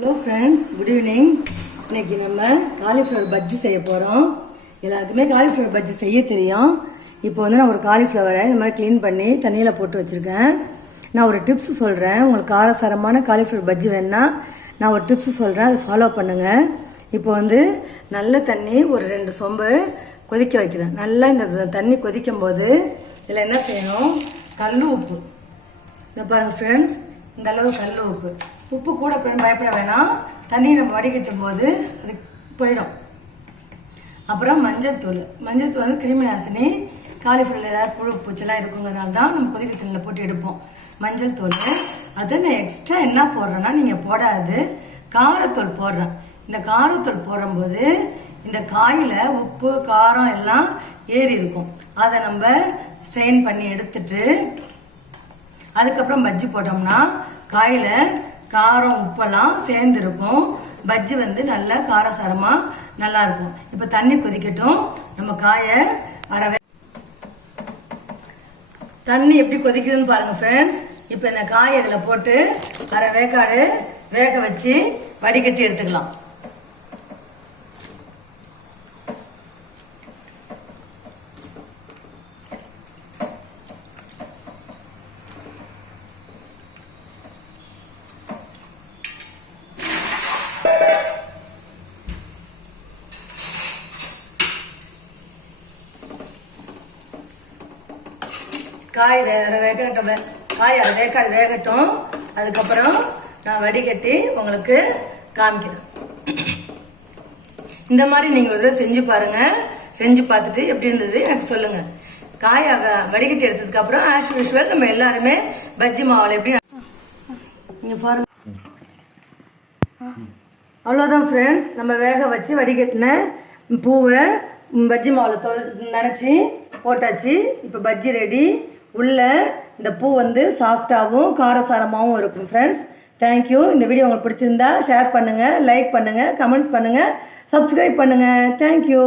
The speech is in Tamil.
ஹலோ ஃப்ரெண்ட்ஸ் குட் ஈவினிங் இன்னைக்கு நம்ம காலிஃப்ளவர் பஜ்ஜி செய்ய போகிறோம் எல்லாருக்குமே காலிஃப்ளவர் பஜ்ஜி செய்ய தெரியும். இப்போ வந்து நான் ஒரு காலிஃப்ளவரை இந்த மாதிரி க்ளீன் பண்ணி தண்ணியில் போட்டு வச்சுருக்கேன். நான் ஒரு டிப்ஸ் சொல்கிறேன் உங்களுக்கு காரசாரமான காலிஃப்ளவர் பஜ்ஜி வேணுன்னா நான் ஒரு டிப்ஸ் சொல்கிறேன் அதை ஃபாலோ பண்ணுங்கள் இப்போ வந்து நல்ல தண்ணி ஒரு ரெண்டு சொம்பு கொதிக்க வைக்கிறேன். நல்லா இந்த தண்ணி கொதிக்கும் போது இதில் என்ன செய்யணும்? கல் உப்பு. இந்த பாருங்கள் ஃப்ரெண்ட்ஸ் இந்த அளவு கல் உப்பு. உப்பு கூட போய் பயப்பட வேணாம். தண்ணி நம்ம வடிகட்டும் போது அது போயிடும். அப்புறம் மஞ்சள் தூள். மஞ்சள் தூள் வந்து கிருமி நாசினி காலிஃப்ளவர் ஏதாவது புழு பூச்செல்லாம் இருக்குங்கிறனால தான் நம்ம கொதிக்க தண்ணியில் போட்டு எடுப்போம். மஞ்சள் தூள். அதை நான் எக்ஸ்ட்ரா என்ன போடுறேன்னா நீங்கள் போடாது. காரத்தூள் போடுறேன். இந்த காரத்தூள் போடும்போது இந்த காயில் உப்பு காரம் எல்லாம் ஏறி இருக்கும். அதை நம்ம ஸ்ட்ரெயின் பண்ணி எடுத்துட்டு அதுக்கப்புறம் பஜ்ஜி போட்டோம்னா காயில் காரம் உப்பெல்லாம் சேர்ந்துருக்கும். பஜ்ஜி வந்து நல்லா காரசாரமாக நல்லா இருக்கும் இப்போ தண்ணி கொதிக்கட்டும். நம்ம காயை அரை தண்ணி எப்படி கொதிக்குதுன்னு பாருங்கள் ஃப்ரெண்ட்ஸ் இப்போ இந்த காயை இதில் போட்டு அரை வேக்காடு வேக வச்சு வடிகட்டி எடுத்துக்கலாம். காய் வேற வேகட்டும் வே- காய் அரை வேக்காடு வேகட்டும். அதுக்கப்புறம் நான் வடிகட்டி உங்களுக்கு காமிக்கிறேன். இந்த மாதிரி நீங்கள் ஒரு தடவை செஞ்சு பாருங்க. செஞ்சு பார்த்துட்டு எப்படி இருந்தது எனக்கு சொல்லுங்கள் காய் வடிகட்டி எடுத்ததுக்கப்புறம் ஆஸ் யூஷுவல் நம்ம எல்லாருமே பஜ்ஜி மாவில் எப்படி நீங்கள் பாருங்க. அவ்வளோதான் ஃப்ரெண்ட்ஸ் நம்ம வேக வச்சு வடிகட்டின பூவை பஜ்ஜி மாவில் தொ நினச்சி போட்டாச்சு. இப்போ பஜ்ஜி ரெடி உள்ள இந்த பூ வந்து சாஃப்டாகவும் காரசாரமாகவும் இருக்கும் ஃப்ரெண்ட்ஸ் தேங்க்யூ இந்த வீடியோ உங்களுக்கு பிடிச்சிருந்தா ஷேர் பண்ணுங்கள் லைக் பண்ணுங்கள் கமெண்ட்ஸ் பண்ணுங்கள் சப்ஸ்கிரைப் பண்ணுங்கள் தேங்க்யூ